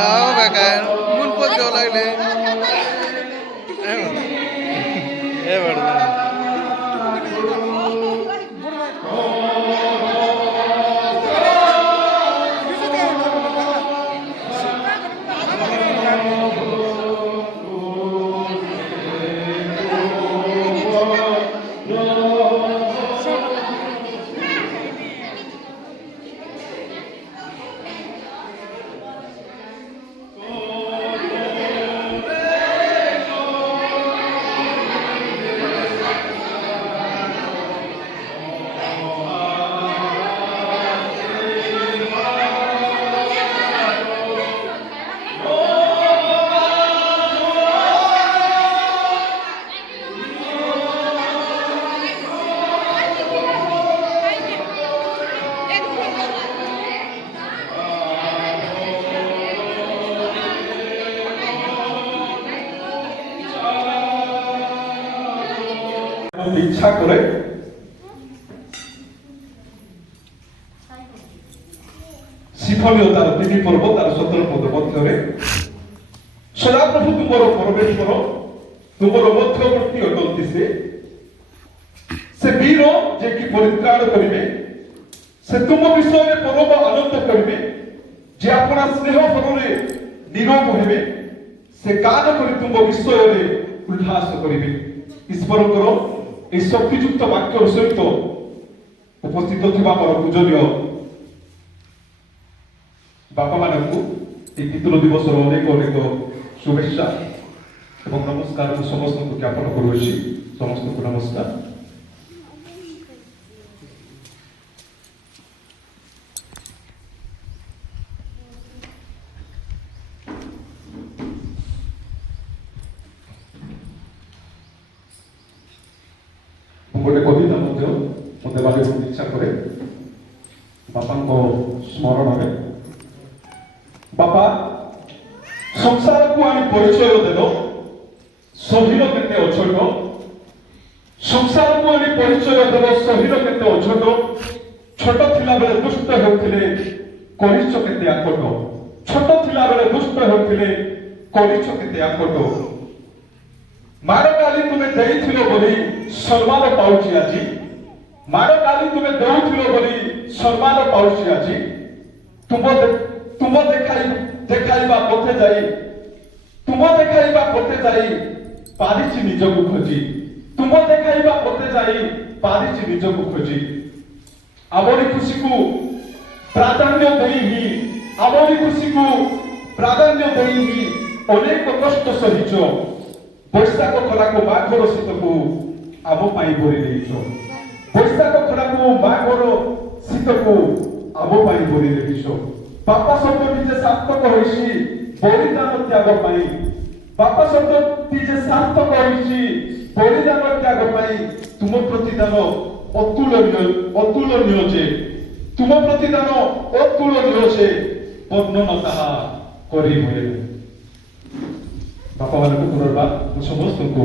খাও বেকার মন পড়তে লাগলে এবার ইচ্ছা করে ଶିଫଳୀୟ ତାର 3 ପର୍ବ ତାର 17 ପଦ ମଧ୍ୟରେ ସଦାପ୍ରଭୁ ତୁମର ପରମେଶ୍ୱର ତୁମର ମଧ୍ୟବର୍ତ୍ତୀ ଅଟନ୍ତି ସେ ବୀର ଯେ କି ପରିତ୍ରାଣ କରିବେ ସେ ତୁମ ବିଷୟରେ ପରମ ଆନନ୍ଦ କରିବେ ଯେ ଆପଣା ସ୍ନେହ ଫଳରେ ନିରୋଗ ହେବେ ସେ ଗାନ କରି ତୁମ ବିଷୟରେ ଉଲ୍ଲାସ କରିବେ ଈଶ୍ୱରଙ୍କର এই শক্তিযুক্ত বাক্যর সহিত উপস্থিত থিবা আমার পূজনীয় বাপা মানকু এই পিতৃ দিবসর অনেক অনেক শুভেচ্ছা এবং নমস্কার সমস্ত জ্ঞাপন করুছি সমস্ত নমস্কার गोटे कविता मत इच्छा करे बापा स्मरण में बापा संसार को आनी परिचय देल सहीर केते अछोट संसार को आनी परिचय देल सहीर केते अछोट छोट थिला बेले दुष्ट हेउथिले करिछ केते आकट छोट थिला बेले दुष्ट हेउथिले करिछ केते आकट मार गाली तुम्हें देइथिलो बोली सम्मान पाउछि आजी मार गाली तुम्हें देउथिलो बोली सम्मान पाउछि आजी तुम देखाइबा पथे जाई तुम देखाइबा पथे जाई पारिछि निजको खोजी तुम देखाइबा पथे जाई पारिछि निजको खोजी आमरी खुशी को प्राधान्य देई ही आमरी खुशी को प्राधान्य देई ही अनेक कष्ट सहिचो बैशाख खरा को माघर शीत को आम पाई भरी देइछ बैशाख खरा को माघर शीत को आम पाई भरी देइछ बापा शब्द जे सार्थक होइछि बलिदान त्याग पाई बापा शब्द जे सार्थक होइछि बलिदान त्याग पाई तुम प्रतिदान अतुलनीय जे तुम प्रतिदान अतुलनीय जे वर्णन ताहा करि होय बापा मानक पुनर्बार समस्त को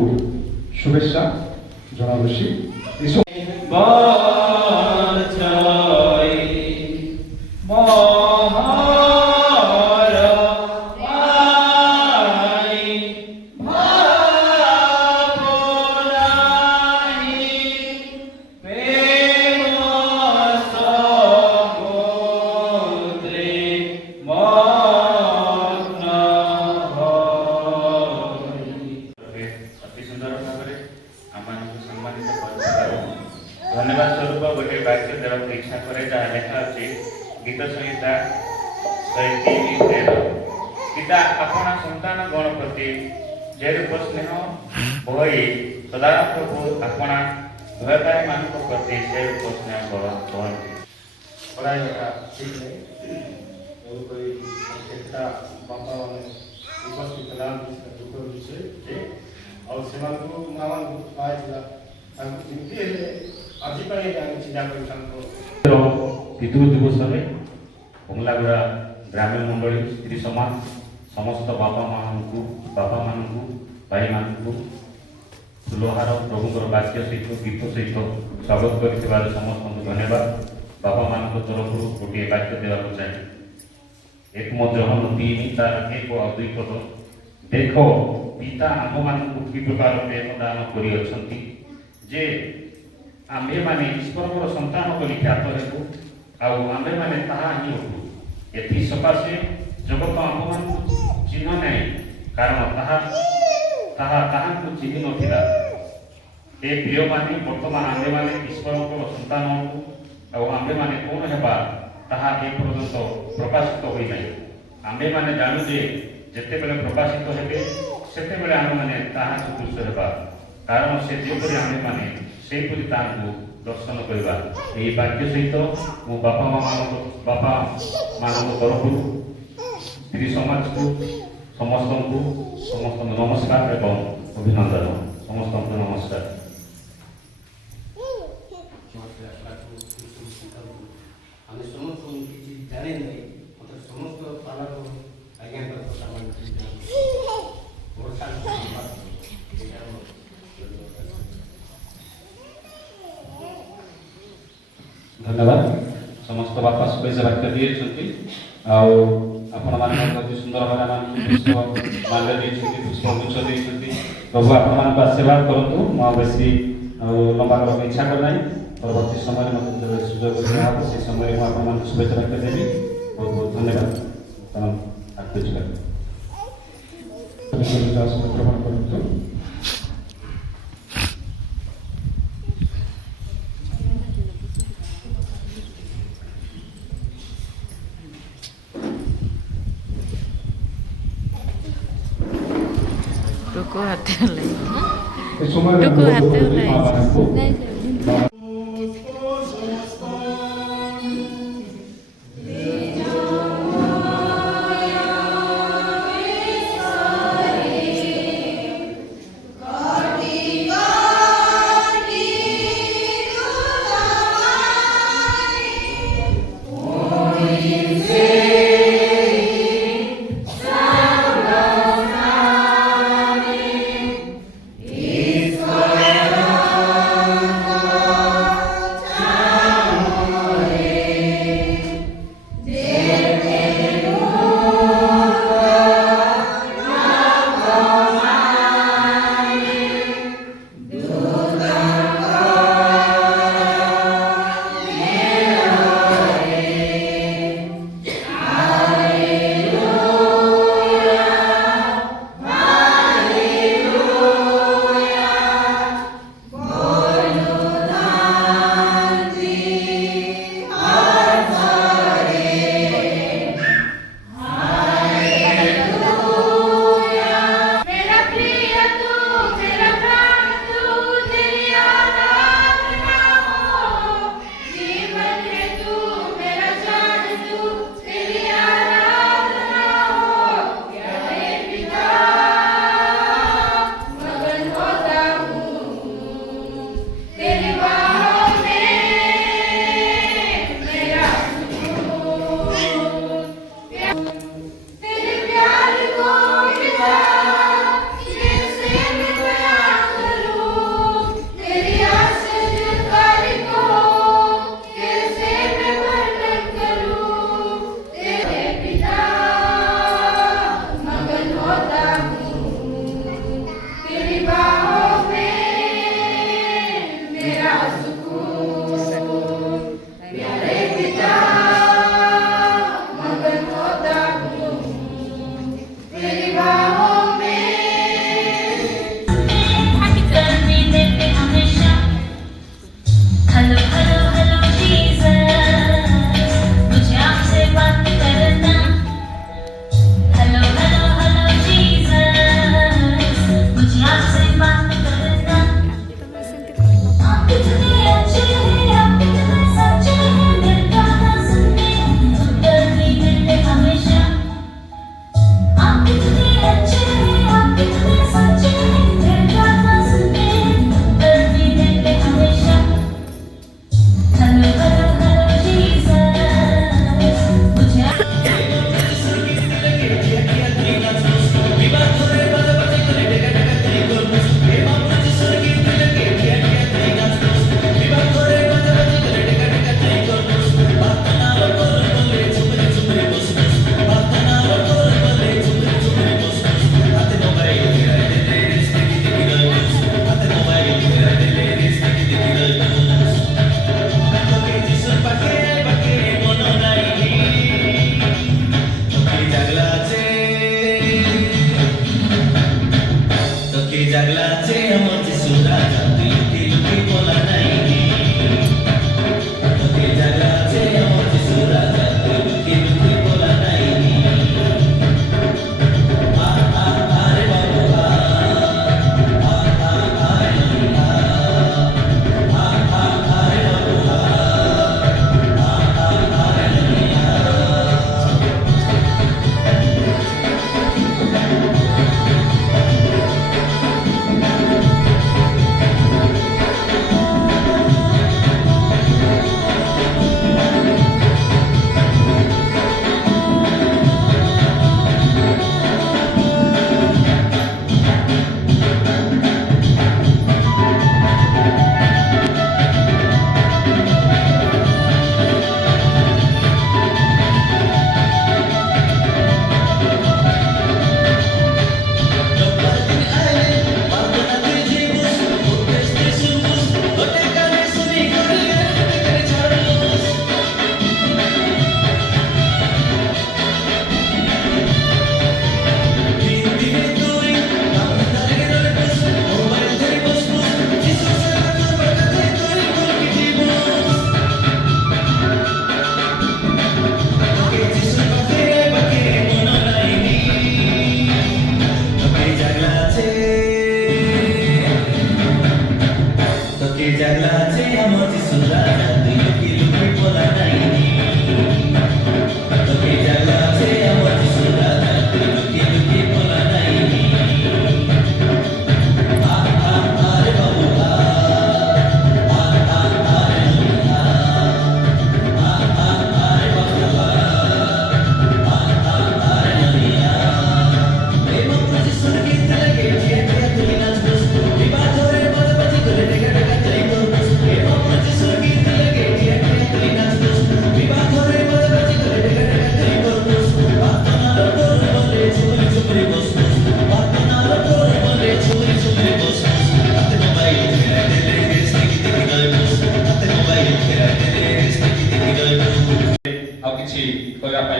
शुभेच्छा जनावशी धन्यवाद स्वरूप गोटे वाक्य देवाक इच्छा करे जहाँ लेखा अच्छे गीत संहिता 103 पिता अपना संतान गण प्रति जे रूप स्नेह भई सदा प्रभु अपना भयपाई मान प्रति से रूप स्नेह बहती पढ़ाई ठीक है कोई बापा मैंने उपस्थित दुख विषय और से मामा पाइला पितृ दिवस में बंगलागुड़ा ग्रामीण मंडली स्त्री समाज समस्त बापा मानू भाई मानू फुलहार प्रभुंर वाक्य सहित गीत सहित स्वागत कर समस्त धन्यवाद बापा मान तरफ गोटे वाक्य देवाक चाहिए ଏକ ଜହନ 3 ତାର 1 ଆଉ 2 ପଦ। ଦେଖ ପିତା ଆମମାନଙ୍କୁ କି ପ୍ରକାର ପ୍ରେମ ଦାନ କରିଅଛନ୍ତି ଯେ ଆମ୍ଭେମାନେ ଈଶ୍ୱରଙ୍କର ସନ୍ତାନ ବୋଲି ଖ୍ୟାତ ହେବୁ, ଆଉ ଆମ୍ଭେମାନେ ତାହା ହିଁ ଅଟୁ। ଏଥି ସକାଶେ ଜଗତ ଆମ୍ଭମାନଙ୍କୁ ଚିହ୍ନ ନାହିଁ, କାରଣ ତାହା ତାହାଙ୍କୁ ଚିହ୍ନି ନଥିଲା। ଏ ପ୍ରିୟମାନେ, ବର୍ତ୍ତମାନ ଆମ୍ଭେମାନେ ଈଶ୍ୱରଙ୍କର ସନ୍ତାନ ଅଟୁ, ଆଉ ଆମ୍ଭେମାନେ କଣ ହେବା ତାହା ଏପର୍ଯ୍ୟନ୍ତ ପ୍ରକାଶିତ ହୋଇନାହିଁ। ଆମ୍ଭେମାନେ ଜାଣୁ ଯେ ଯେତେବେଳେ ପ୍ରକାଶିତ ହେବେ ସେତେବେଳେ ଆମ୍ଭେମାନେ ତାହା ସଦୃଶ ହେବା, କାରଣ ସେ ଯେପରି ଆମ୍ଭେମାନେ ସେହିପରି ତାହାଙ୍କୁ ଦର୍ଶନ କରିବା। ଏହି ବାକ୍ୟ ସହିତ ମୁଁ ବାପା ମାନଙ୍କ ତରଫରୁ ସ୍ତ୍ରୀ ସମାଜକୁ ସମସ୍ତଙ୍କୁ ନମସ୍କାର ଏବଂ ଅଭିନନ୍ଦନ। ସମସ୍ତଙ୍କୁ ନମସ୍କାର। ଆମେ ସମସ୍ତଙ୍କୁ କିଛି ଜାଣେ ନାହିଁ, ମୋତେ ସମସ୍ତ ପାଳକ ଆଜ୍ଞାଙ୍କର କଥା ଧନ୍ୟବାଦ। ସମସ୍ତ ବାପା ଶୁଭେଚ୍ଛା ବାକ୍ୟ ଦେଇଛନ୍ତି, ଆଉ ଆପଣମାନଙ୍କ ଅତି ସୁନ୍ଦର ଭାବରେ ଆମମାନଙ୍କୁ ପୁଷ୍ପ ମାଲ୍ୟ ଦେଇଛନ୍ତି, ପୁଷ୍ପ ଗୁଚ୍ଛ ଦେଇଛନ୍ତି। ପ୍ରଭୁ ଆପଣମାନଙ୍କୁ ଆଶୀର୍ବାଦ କରନ୍ତୁ। ମୁଁ ଆଉ ବେଶୀ ଲମ୍ବା କରିବାକୁ ଇଚ୍ଛା କରିନାହିଁ। ପରବର୍ତ୍ତୀ ସମୟରେ ମୋତେ ଯେବେ ସୁଯୋଗ ଦିଆହେବ ସେ ସମୟରେ ମୁଁ ଆପଣମାନଙ୍କୁ ଶୁଭେଚ୍ଛା ବାକ୍ୟ ଦେବି। ବହୁତ ବହୁତ ଧନ୍ୟବାଦ। ଆପଣ ଆଗକୁ ଗ୍ରହଣ କରନ୍ତୁ। टुकु हाथ हल्लाई ଏ ସମୟରେ टुकु हाथ ମା हल्लाई ମାନଙ୍କୁ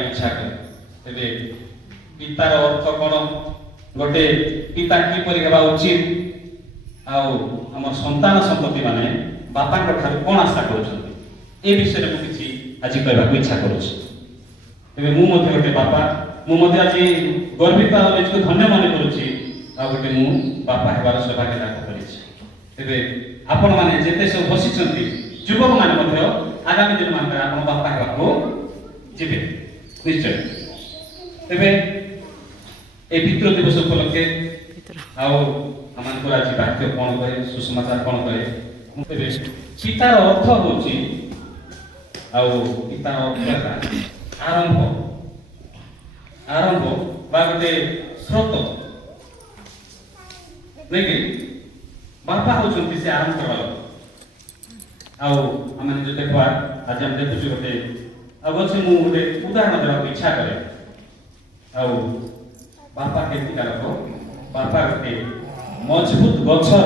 इच्छा करे तेरे पितार अर्थ कौन गोटे पिता किपरि हेबा उचित आउ हमर संतान संतति माने बापा ठार कौन आशा कर विषय में किसी आज कहवा इच्छा करुच्ची तेरे मु गोटे बापा मुझे आज गर्वित निजक धन्य मन करुच्ची आ गोटे मु बापा हेबार सौभाग्य लाभ करे आपण मैंने जिते सब बसी युवक मैंने आगामी दिन मान आप बापा हेबा जी निश्चय तेरे ए पितृ दिवस उपलक्षे आम आज वाक्य कौन कहे सुसमाचार कौन कहे पितार अर्थ हूँ पितार अर्थ आरंभ आरंभ बा गोटे स्रोत नहीं बापा होती से आरंभ करवा आम जो देखा आज आम देखुचे गोटे अच्छे मुझे गोटे उदाहरण देवा इच्छा करे बापा केमती लोक बापा गोटे मजबूत गछर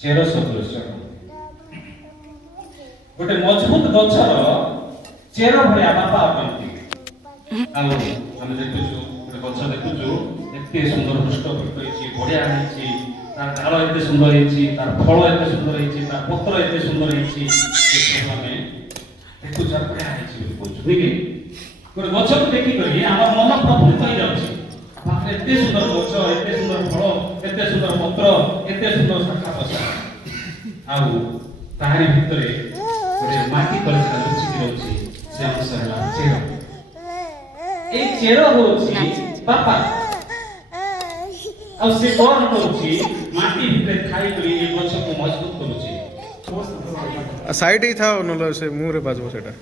चेर सदृश गोटे मजबूत गछर चेर भाया बापा अटंती आम देखुचु गोटे गछ देखुचु एत सुंदर हृष्टपुष्ट बढ़िया तार डाल एत सुंदर तार फल एत सुंदर तार पत्र एत सुंदर देखुच बढ़िया गोटे गछ को देखिक आम मन प्रफुल्लित हो जाए एत सुंदर गछ एत सुंदर फल एत सुंदर पत्र एत सुंदर शाखा प्रशाखा आहारी भितर गोटे माटी कलसा लुचिकी रही से अंश है चेर ए चेर होची बापा आ से कौन करूची माटी भितर खाई करी ए गछ को मजबूत करूची साइड ही था नलो से मुंह रे बाजबो सेटा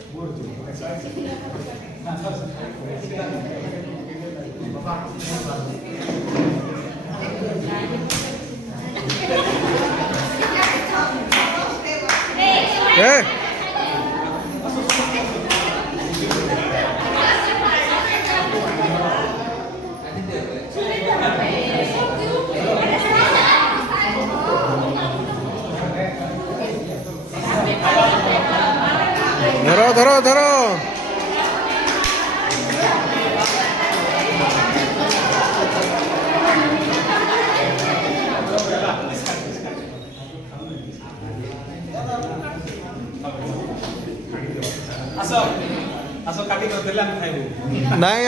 ए धरो धरो धरो आस आस काटी कर देला हम खाइबो नहीं